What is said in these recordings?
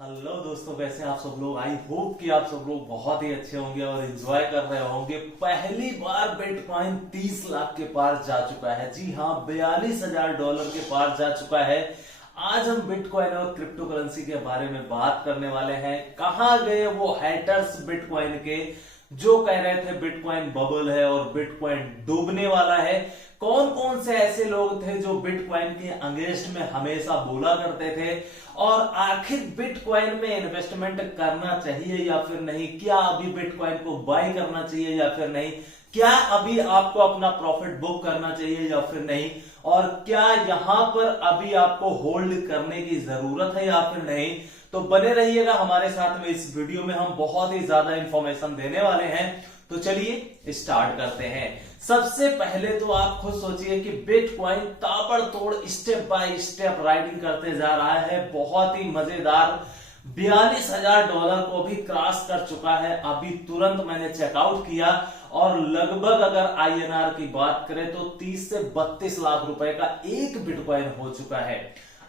Hello दोस्तों, कैसे आप सब लोग। आई होप कि आप सब लोग बहुत ही अच्छे होंगे और एंजॉय कर रहे होंगे। पहली बार बिटकॉइन 30 लाख के पार जा चुका है। जी हाँ, $42,000 के पार जा चुका है। आज हम बिटकॉइन और क्रिप्टो करेंसी के बारे में बात करने वाले हैं। कहाँ गए वो हैटर्स बिटकॉइन के जो कह रहे थे बिटकॉइन बबल है और बिटकॉइन डूबने वाला है। कौन कौन से ऐसे लोग थे जो बिटकॉइन के अगेंस्ट में हमेशा बोला करते थे, और आखिर बिटकॉइन में इन्वेस्टमेंट करना चाहिए या फिर नहीं, क्या अभी बिटकॉइन को बाय करना चाहिए या फिर नहीं, क्या अभी आपको अपना प्रॉफिट बुक करना चाहिए या फिर नहीं, और क्या यहां पर अभी आपको होल्ड करने की जरूरत है या फिर नहीं। तो बने रहिएगा हमारे साथ में। इस वीडियो में हम बहुत ही ज्यादा इंफॉर्मेशन देने वाले हैं। तो चलिए स्टार्ट करते हैं। सबसे पहले तो आप खुद सोचिए कि बिटकॉइन ताबड़तोड़ स्टेप बाय स्टेप राइडिंग करते जा रहा है। बहुत ही मजेदार $42,000 को भी क्रॉस कर चुका है। अभी तुरंत मैंने चेकआउट किया और लगभग अगर आईएनआर की बात करें तो 30 से 32 लाख रुपए का एक बिटकॉइन हो चुका है।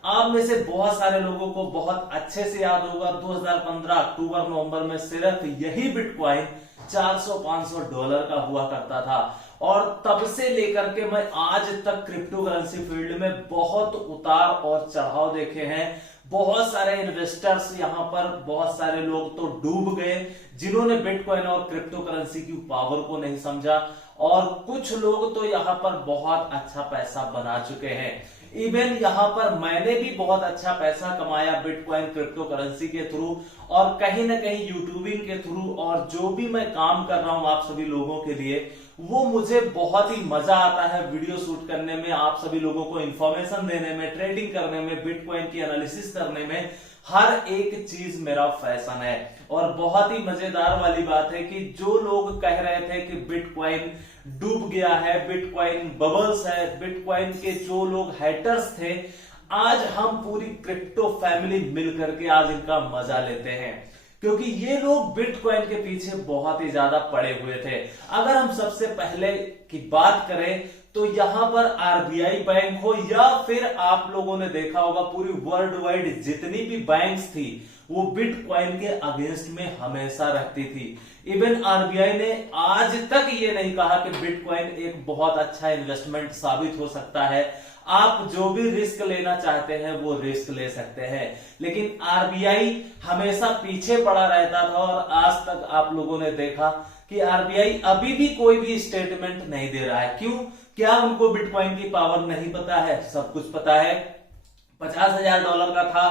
आप में से बहुत सारे लोगों को बहुत अच्छे से याद होगा 2015 अक्टूबर नवंबर में सिर्फ यही बिटकॉइन $400-500 का हुआ करता था। और तब से लेकर के मैं आज तक क्रिप्टो करेंसी फील्ड में बहुत उतार और चढ़ाव देखे हैं। बहुत सारे इन्वेस्टर्स यहां पर, बहुत सारे लोग तो डूब गए जिन्होंने बिटकॉइन और क्रिप्टो करेंसी की पावर को नहीं समझा, और कुछ लोग तो यहां पर बहुत अच्छा पैसा बना चुके हैं। इवन यहां पर मैंने भी बहुत अच्छा पैसा कमाया बिटकॉइन क्रिप्टो करेंसी के थ्रू, और कहीं ना कहीं यूट्यूबिंग के थ्रू, और जो भी मैं काम कर रहा हूं आप सभी लोगों के लिए, वो मुझे बहुत ही मजा आता है वीडियो शूट करने में, आप सभी लोगों को इंफॉर्मेशन देने में, ट्रेडिंग करने में, बिटकॉइन की एनालिसिस करने में। हर एक चीज मेरा फैशन है। और बहुत ही मजेदार वाली बात है कि जो लोग कह रहे थे कि बिटकॉइन डूब गया है, बिटकॉइन बबल्स है, बिटकॉइन के जो लोग हैटर्स थे, आज हम पूरी क्रिप्टो फैमिली मिलकर के आज इनका मजा लेते हैं, क्योंकि ये लोग बिटकॉइन के पीछे बहुत ही ज्यादा पड़े हुए थे। अगर हम सबसे पहले की बात करें तो यहां पर आरबीआई बैंक हो या फिर आप लोगों ने देखा होगा पूरी वर्ल्ड वाइड जितनी भी बैंक्स थी वो बिटकॉइन के अगेंस्ट में हमेशा रहती थी। इवन आरबीआई ने आज तक ये नहीं कहा कि बिटकॉइन एक बहुत अच्छा इन्वेस्टमेंट साबित हो सकता है, आप जो भी रिस्क लेना चाहते हैं वो रिस्क ले सकते हैं। लेकिन आरबीआई हमेशा पीछे पड़ा रहता था, और आज तक आप लोगों ने देखा कि आरबीआई अभी भी कोई भी स्टेटमेंट नहीं दे रहा है। क्यों? क्या उनको बिटकॉइन की पावर नहीं पता है? सब कुछ पता है। $50,000 का था,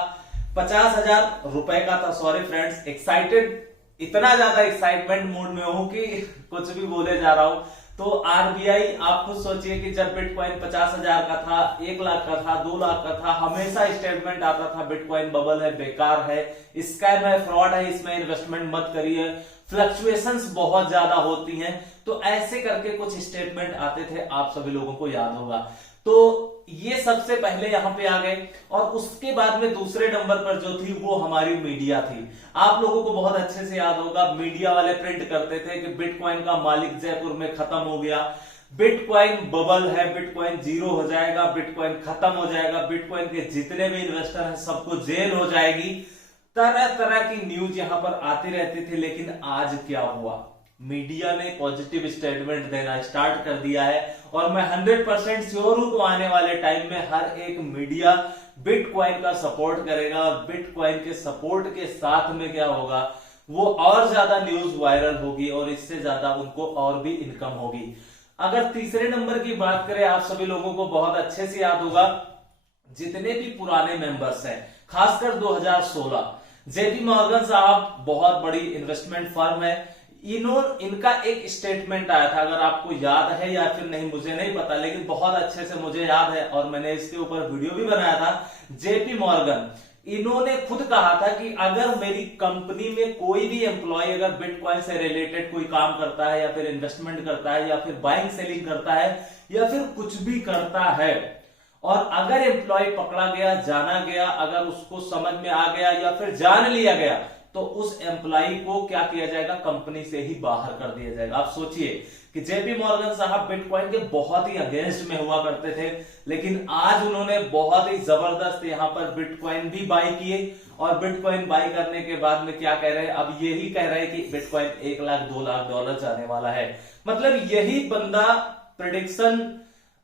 ₹50,000 का था, सॉरी फ्रेंड्स, एक्साइटेड, इतना ज्यादा एक्साइटमेंट मूड में हूं कि कुछ भी बोले जा रहा हूं। तो आरबीआई, आप खुद सोचिए कि जब बिटकॉइन 50,000 का था, 1 लाख का था, 2 लाख का था, हमेशा स्टेटमेंट आता था बिटकॉइन बबल है, बेकार है, स्कैम है, फ्रॉड है, इसमें इन्वेस्टमेंट मत करिए, फ्लक्चुएशंस बहुत ज्यादा होती हैं। तो ऐसे करके कुछ स्टेटमेंट आते थे, आप सभी लोगों को याद होगा। तो ये सबसे पहले यहां पे आ गए, और उसके बाद में दूसरे नंबर पर जो थी वो हमारी मीडिया थी। आप लोगों को बहुत अच्छे से याद होगा, मीडिया वाले प्रिंट करते थे कि बिटकॉइन का मालिक जयपुर में खत्म हो गया, बिटकॉइन बबल है, बिटकॉइन जीरो हो जाएगा, बिटकॉइन खत्म हो जाएगा, बिटकॉइन के जितने भी इन्वेस्टर हैं सबको जेल हो जाएगी। तरह तरह की न्यूज यहां पर आती रहती थी। लेकिन आज क्या हुआ? मीडिया ने पॉजिटिव स्टेटमेंट देना स्टार्ट कर दिया है, और मैं 100% श्योर हूं कि आने वाले टाइम में हर एक मीडिया बिटकॉइन का सपोर्ट करेगा, और बिटकॉइन के सपोर्ट के साथ में क्या होगा, वो और ज्यादा न्यूज वायरल होगी और इससे ज्यादा उनको और भी इनकम होगी। अगर तीसरे नंबर की बात करें, आप सभी लोगों को बहुत अच्छे से याद होगा, जितने भी पुराने मेंबर्स हैं, खासकर 2016, जेपी मॉर्गन साहब बहुत बड़ी इन्वेस्टमेंट फर्म है, इनका एक स्टेटमेंट आया था, अगर आपको याद है या फिर नहीं मुझे नहीं पता, लेकिन बहुत अच्छे से मुझे याद है और मैंने इसके ऊपर वीडियो भी बनाया था। जेपी मॉर्गन, इन्होंने खुद कहा था कि अगर मेरी कंपनी में कोई भी एम्प्लॉय अगर बिटकॉइन से रिलेटेड कोई काम करता है या फिर इन्वेस्टमेंट करता है या फिर बाइंग सेलिंग करता है या फिर कुछ भी करता है, और अगर एम्प्लॉय पकड़ा गया, जाना गया, अगर उसको समझ में आ गया या फिर जान लिया गया तो उस एम्प्लॉय को क्या किया जाएगा, कंपनी से ही बाहर कर दिया जाएगा। आप सोचिए कि जेपी मॉर्गन साहब बिटकॉइन के बहुत ही अगेंस्ट में हुआ करते थे, लेकिन आज उन्होंने बहुत ही जबरदस्त यहां पर बिटकॉइन भी बाय किए, और बिटकॉइन बाय करने के बाद में क्या कह रहे हैं, अब यही कह रहे हैं कि बिटकॉइन 1 लाख 2 लाख डॉलर जाने वाला है। मतलब यही बंदा प्रेडिक्शन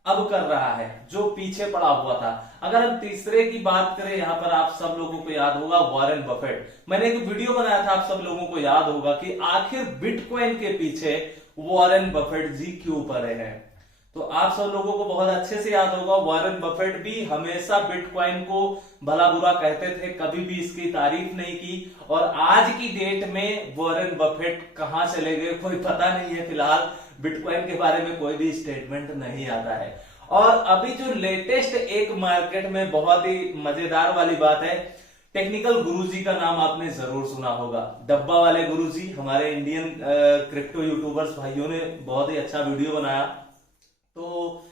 अब कर रहा है जो पीछे पड़ा हुआ था। अगर हम तीसरे की बात करें, यहां पर आप सब लोगों को याद होगा वॉरेन बफेट। मैंने एक वीडियो बनाया था, आप सब लोगों को याद होगा कि आखिर बिटकॉइन के पीछे वॉरेन बफेट जी क्यों पड़े हैं। तो आप सब लोगों को बहुत अच्छे से याद होगा, वॉरेन बफेट भी हमेशा बिटकॉइन को भला बुरा कहते थे, कभी भी इसकी तारीफ नहीं की। और आज की डेट में वॉरेन बफेट कहां चले गए कोई पता नहीं है। फिलहाल बिटकॉइन के बारे में कोई भी स्टेटमेंट नहीं आता है। और अभी जो लेटेस्ट एक मार्केट में बहुत ही मजेदार वाली बात है, टेक्निकल गुरुजी का नाम आपने जरूर सुना होगा। डब्बा वाले गुरुजी, हमारे इंडियन क्रिप्टो यूट्यूबर्स भाइयों ने बहुत ही अच्छा वीडियो बनाया। तो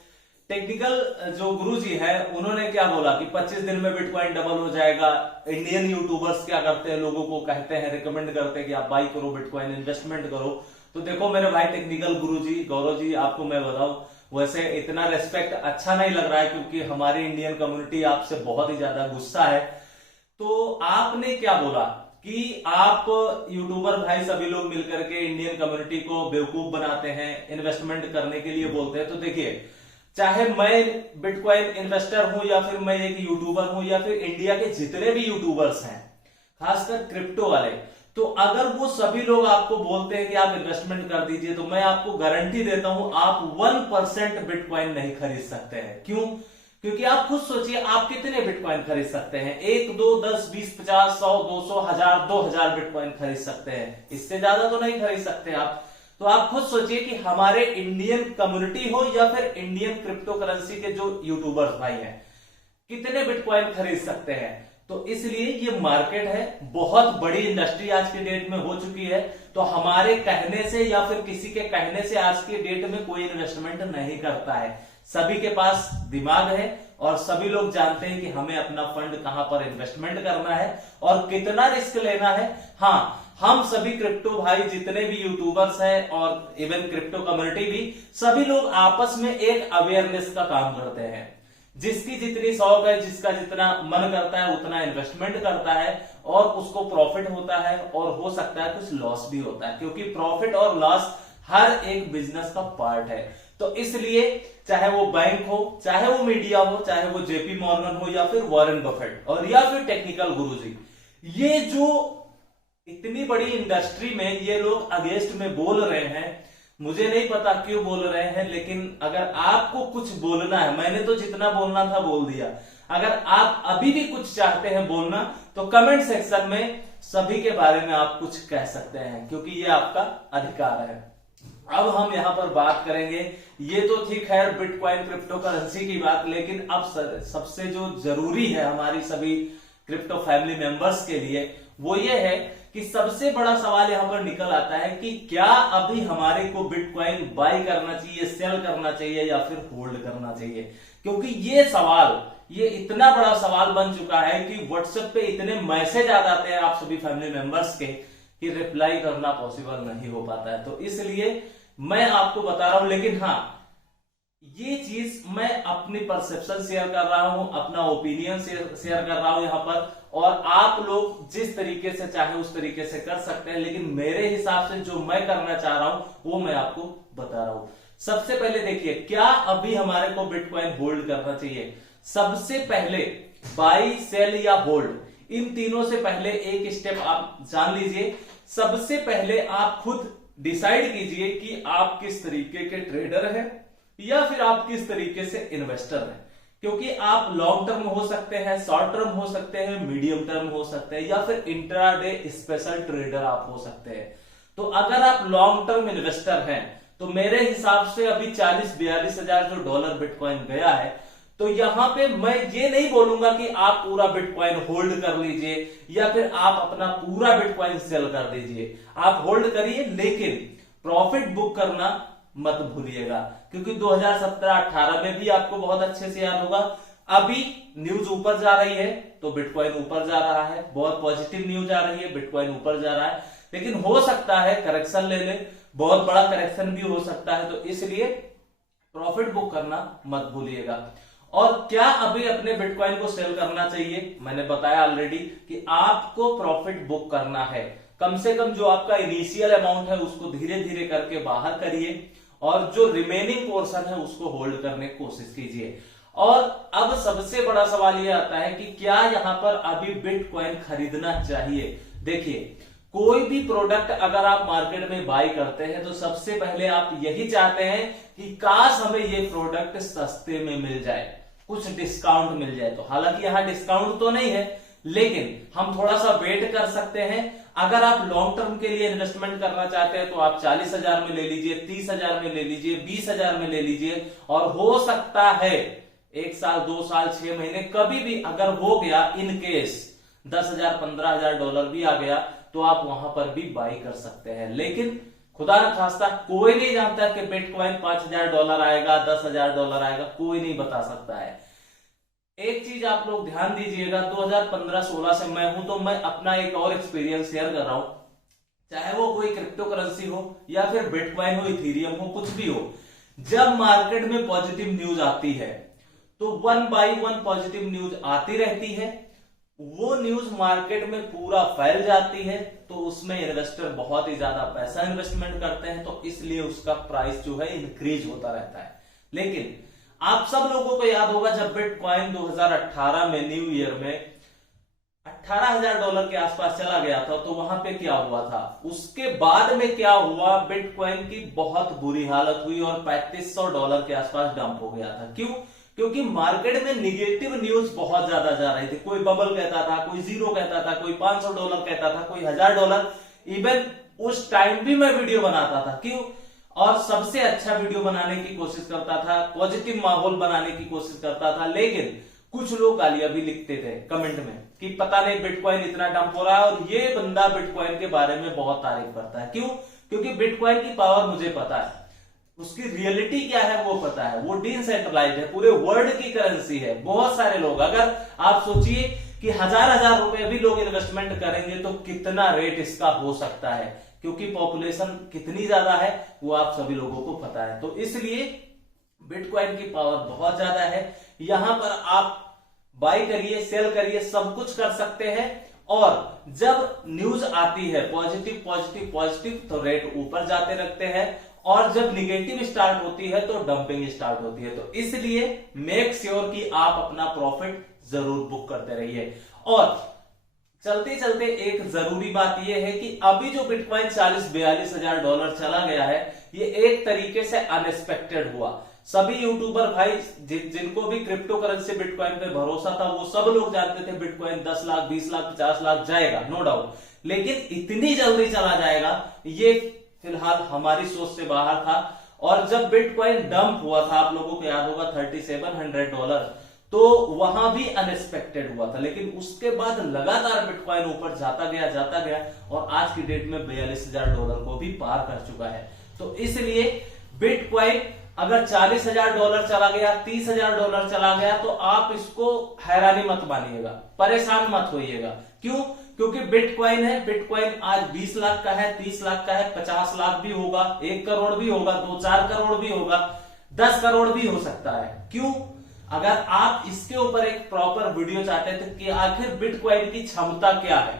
टेक्निकल जो गुरुजी है उन्होंने क्या बोला कि 25 दिन में बिटकॉइन डबल हो जाएगा। इंडियन यूट्यूबर्स क्या करते हैं, लोगों को कहते हैं, रिकमेंड करते हैं कि आप बाई करो बिटकॉइन, इन्वेस्टमेंट करो। तो देखो मेरे भाई टेक्निकल गुरुजी, गौरव जी, आपको मैं बताऊं, वैसे इतना रेस्पेक्ट अच्छा नहीं लग रहा है क्योंकि हमारी इंडियन कम्युनिटी आपसे बहुत ही ज्यादा गुस्सा है। तो आपने क्या बोला कि आप यूट्यूबर भाई सभी लोग मिलकर के इंडियन कम्युनिटी को बेवकूफ बनाते हैं, इन्वेस्टमेंट करने के लिए बोलते हैं। तो देखिए, चाहे मैं बिटकॉइन इन्वेस्टर हूं या फिर मैं एक यूट्यूबर हूं या फिर इंडिया के जितने भी यूट्यूबर्स हैं, खासकर क्रिप्टो वाले, तो अगर वो सभी लोग आपको बोलते हैं कि आप इन्वेस्टमेंट कर दीजिए, तो मैं आपको गारंटी देता हूं आप 1% बिटकॉइन नहीं खरीद सकते हैं। क्यों? क्योंकि आप खुद सोचिए, आप कितने बिटकॉइन खरीद सकते हैं? 1, 2, 10, 20, 50, 100, 200, 1000, 2000 बिटकॉइन खरीद सकते हैं, इससे ज्यादा तो नहीं खरीद सकते आप। तो आप खुद सोचिए कि हमारे इंडियन कम्युनिटी हो या फिर इंडियन क्रिप्टो करेंसी के जो यूट्यूबर्स भाई हैं, कितने बिटकॉइन खरीद सकते हैं। तो इसलिए ये मार्केट है, बहुत बड़ी इंडस्ट्री आज की डेट में हो चुकी है। तो हमारे कहने से या फिर किसी के कहने से आज की डेट में कोई इन्वेस्टमेंट नहीं करता है। सभी के पास दिमाग है और सभी लोग जानते हैं कि हमें अपना फंड कहां पर इन्वेस्टमेंट करना है और कितना रिस्क लेना है। हाँ, हम सभी क्रिप्टो भाई जितने भी यूट्यूबर्स हैं और इवन क्रिप्टो कम्युनिटी भी, सभी लोग आपस में एक अवेयरनेस का काम करते हैं। जिसकी जितनी शौक है, जिसका जितना मन करता है उतना इन्वेस्टमेंट करता है और उसको प्रॉफिट होता है, और हो सकता है कुछ लॉस भी होता है, क्योंकि प्रॉफिट और लॉस हर एक बिजनेस का पार्ट है। तो इसलिए चाहे वो बैंक हो, चाहे वो मीडिया हो, चाहे वो जेपी मॉर्गन हो या फिर वॉरेन बफेट और या फिर टेक्निकल गुरुजी, ये जो इतनी बड़ी इंडस्ट्री में ये लोग अगेंस्ट में बोल रहे हैं, मुझे नहीं पता क्यों बोल रहे हैं, लेकिन अगर आपको कुछ बोलना है, मैंने तो जितना बोलना था बोल दिया। अगर आप अभी भी कुछ चाहते हैं बोलना, तो कमेंट सेक्शन में सभी के बारे में आप कुछ कह सकते हैं, क्योंकि ये आपका अधिकार है। अब हम यहां पर बात करेंगे, ये तो थी खैर बिटकॉइन क्रिप्टो करेंसी की बात, लेकिन अब सबसे जो जरूरी है हमारी सभी क्रिप्टो फैमिली मेंबर्स के लिए, वो ये है कि सबसे बड़ा सवाल यहां पर निकल आता है कि क्या अभी हमारे को बिटकॉइन बाय करना चाहिए, सेल करना चाहिए या फिर होल्ड करना चाहिए। क्योंकि ये सवाल, ये इतना बड़ा सवाल बन चुका है कि व्हाट्सएप पे इतने मैसेज आ जाते हैं आप सभी फैमिली मेंबर्स के कि रिप्लाई करना पॉसिबल नहीं हो पाता है। तो इसलिए मैं आपको बता रहा हूं, लेकिन हाँ, ये चीज मैं अपनी परसेप्शन शेयर कर रहा हूं, अपना ओपिनियन शेयर कर रहा हूं यहां पर, और आप लोग जिस तरीके से चाहे उस तरीके से कर सकते हैं, लेकिन मेरे हिसाब से जो मैं करना चाह रहा हूं वो मैं आपको बता रहा हूं। सबसे पहले देखिए, क्या अभी हमारे को बिटकॉइन होल्ड करना चाहिए। सबसे पहले बाई, सेल या होल्ड, इन तीनों से पहले एक स्टेप आप जान लीजिए। सबसे पहले आप खुद डिसाइड कीजिए कि आप किस तरीके के ट्रेडर हैं या फिर आप किस तरीके से इन्वेस्टर हैं। क्योंकि आप लॉन्ग टर्म हो सकते हैं, शॉर्ट टर्म हो सकते हैं, मीडियम टर्म हो सकते हैं, या फिर इंट्राडे स्पेशल ट्रेडर आप हो सकते हैं। तो अगर आप लॉन्ग टर्म इन्वेस्टर हैं, तो मेरे हिसाब से अभी 40-42 हजार जो डॉलर बिटकॉइन गया है, तो यहां पे मैं ये नहीं बोलूंगा कि आप पूरा बिटकॉइन होल्ड कर लीजिए या फिर आप अपना पूरा बिटकॉइन सेल कर दीजिए। आप होल्ड करिए, लेकिन प्रॉफिट बुक करना मत भूलिएगा, क्योंकि 2017-18 में भी आपको बहुत अच्छे से याद होगा, अभी न्यूज ऊपर जा रही है तो बिटकॉइन ऊपर जा रहा है, बहुत पॉजिटिव न्यूज आ रही है, बिटकॉइन ऊपर जा रहा है, लेकिन हो सकता है करेक्शन ले ले, बहुत बड़ा करेक्शन भी हो सकता है, तो इसलिए प्रॉफिट बुक करना मत भूलिएगा। और क्या अभी अपने बिटकॉइन को सेल करना चाहिए, मैंने बताया ऑलरेडी कि आपको प्रॉफिट बुक करना है। कम से कम जो आपका इनिशियल अमाउंट है उसको धीरे धीरे करके बाहर करिए और जो रिमेनिंग पोर्शन है उसको होल्ड करने की कोशिश कीजिए। और अब सबसे बड़ा सवाल यह आता है कि क्या यहां पर अभी बिटकॉइन खरीदना चाहिए। देखिए, कोई भी प्रोडक्ट अगर आप मार्केट में बाई करते हैं तो सबसे पहले आप यही चाहते हैं कि काश हमें ये प्रोडक्ट सस्ते में मिल जाए, कुछ डिस्काउंट मिल जाए। तो हालांकि यहां डिस्काउंट तो नहीं है, लेकिन हम थोड़ा सा वेट कर सकते हैं। अगर आप लॉन्ग टर्म के लिए इन्वेस्टमेंट करना चाहते हैं तो आप 40,000 में ले लीजिए, 30,000 में ले लीजिए, 20,000 में ले लीजिए, और हो सकता है 1 साल, 2 साल, 6 महीने, कभी भी अगर हो गया इन केस 10,000, 15,000 डॉलर भी आ गया तो आप वहां पर भी बाई कर सकते हैं। लेकिन खुदा न खास्ता कोई नहीं जानता कि बिटकॉइन 5,000 डॉलर आएगा, 10,000 डॉलर आएगा, कोई नहीं बता सकता है। एक चीज आप लोग ध्यान दीजिएगा, 2015-16 से मैं हूं, तो मैं अपना एक और एक्सपीरियंस शेयर कर रहा हूं, चाहे वो कोई क्रिप्टो करेंसी हो या फिर बिटकॉइन हो, इथेरियम हो, कुछ भी हो। जब मार्केट में पॉजिटिव न्यूज आती है तो 1 बाय 1 पॉजिटिव न्यूज आती रहती है, वो न्यूज मार्केट में पूरा फैल जाती है, तो उसमें इन्वेस्टर बहुत ही ज्यादा पैसा इन्वेस्टमेंट करते हैं, तो इसलिए उसका प्राइस जो है इंक्रीज होता रहता है। लेकिन आप सब लोगों को याद होगा जब बिटकॉइन 2018 में न्यू ईयर में 18,000 डॉलर के आसपास चला गया था, तो वहां पे क्या हुआ था, उसके बाद में क्या हुआ, बिटकॉइन की बहुत बुरी हालत हुई और 3500 डॉलर के आसपास डंप हो गया था। क्यों? क्योंकि मार्केट में निगेटिव न्यूज बहुत ज्यादा जा रही थी। कोई बबल कहता था, कोई जीरो कहता था, कोई 500 डॉलर कहता था, कोई 1000 डॉलर। इवन उस टाइम भी मैं वीडियो बनाता था। क्यों? और सबसे अच्छा वीडियो बनाने की कोशिश करता था, पॉजिटिव माहौल बनाने की कोशिश करता था, लेकिन कुछ लोग गालियां भी लिखते थे कमेंट में कि पता नहीं बिटकॉइन इतना डंप हो रहा है और ये बंदा बिटकॉइन के बारे में बहुत तारीफ करता है। क्यों? क्योंकि बिटकॉइन की पावर मुझे पता है, उसकी रियलिटी क्या है वो पता है, वो डिसेंट्रलाइज्ड है, पूरे वर्ल्ड की करेंसी है। बहुत सारे लोग, अगर आप सोचिए कि हजार रुपए भी लोग इन्वेस्टमेंट करेंगे तो कितना रेट इसका हो सकता है, क्योंकि पॉपुलेशन कितनी ज्यादा है वो आप सभी लोगों को पता है। तो इसलिए बिटकॉइन की पावर बहुत ज्यादा है। यहां पर आप बाई करिए, सेल करिए, सब कुछ कर सकते हैं। और जब न्यूज आती है पॉजिटिव पॉजिटिव पॉजिटिव तो रेट ऊपर जाते रखते हैं, और जब निगेटिव स्टार्ट होती है तो डंपिंग स्टार्ट होती है। तो इसलिए मेक श्योर कि आप अपना प्रॉफिट जरूर बुक करते रहिए। और चलते चलते एक जरूरी बात यह है कि अभी जो बिटकॉइन 40-42 हजार डॉलर चला गया है, ये एक तरीके से अनएक्सपेक्टेड हुआ। सभी यूट्यूबर भाई जिनको भी क्रिप्टो करेंसी बिटकॉइन पे भरोसा था, वो सब लोग जानते थे बिटकॉइन 10 लाख, 20 लाख, 50 लाख जाएगा, नो डाउट, लेकिन इतनी जल्दी चला जाएगा ये फिलहाल हमारी सोच से बाहर था। और जब बिटकॉइन डंप हुआ था, आप लोगों को याद होगा 3700 डॉलर, तो वहां भी अनएक्सपेक्टेड हुआ था, लेकिन उसके बाद लगातार बिटकॉइन ऊपर जाता गया और आज की डेट में 42,000 डॉलर को भी पार कर चुका है। तो इसलिए बिटकॉइन अगर 40,000 डॉलर चला गया, 30,000 डॉलर चला गया, तो आप इसको हैरानी मत मानिएगा, परेशान मत होइएगा। क्यों? क्योंकि बिटकॉइन है, बिटकॉइन आज 20 लाख का है, 30 लाख का है, 50 लाख भी होगा, 1 करोड़ भी होगा, 2-4 करोड़ भी होगा, 10 करोड़ भी हो सकता है। क्यों? अगर आप इसके ऊपर एक प्रॉपर वीडियो चाहते थे कि आखिर बिटकॉइन की क्षमता क्या है,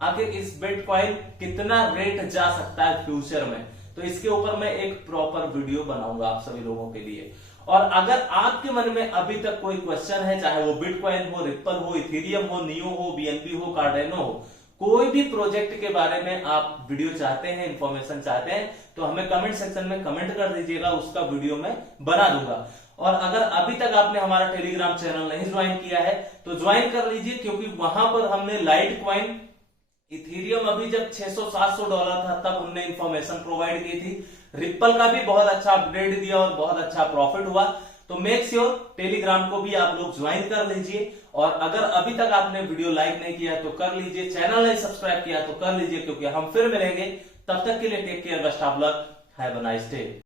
आखिर इस बिटकॉइन कितना रेट जा सकता है फ्यूचर में, तो इसके ऊपर मैं एक प्रॉपर वीडियो बनाऊंगा आप सभी लोगों के लिए। और अगर आपके मन में अभी तक कोई क्वेश्चन है, चाहे वो बिटकॉइन हो, रिप्पल हो, इथेरियम हो, नियो हो, बीएनबी हो, कार्डेनो हो, कोई भी प्रोजेक्ट के बारे में आप वीडियो चाहते हैं, इंफॉर्मेशन चाहते हैं, तो हमें कमेंट सेक्शन में कमेंट कर दीजिएगा, उसका वीडियो मैं बना दूंगा। और अगर अभी तक आपने हमारा टेलीग्राम चैनल नहीं ज्वाइन किया है तो ज्वाइन कर लीजिए, क्योंकि वहां पर हमने लाइट कॉइन, इथेरियम अभी जब 600-700 डॉलर था तब हमने इंफॉर्मेशन प्रोवाइड की थी, रिप्पल का भी बहुत अच्छा अपडेट दिया और बहुत अच्छा प्रॉफिट हुआ। तो मेक श्योर टेलीग्राम को भी आप लोग ज्वाइन कर लीजिए। और अगर अभी तक आपने वीडियो लाइक नहीं किया तो कर लीजिए, चैनल नहीं सब्सक्राइब किया तो कर लीजिए, क्योंकि हम फिर मिलेंगे। तब तक के लिए take care, best of luck, have a nice day.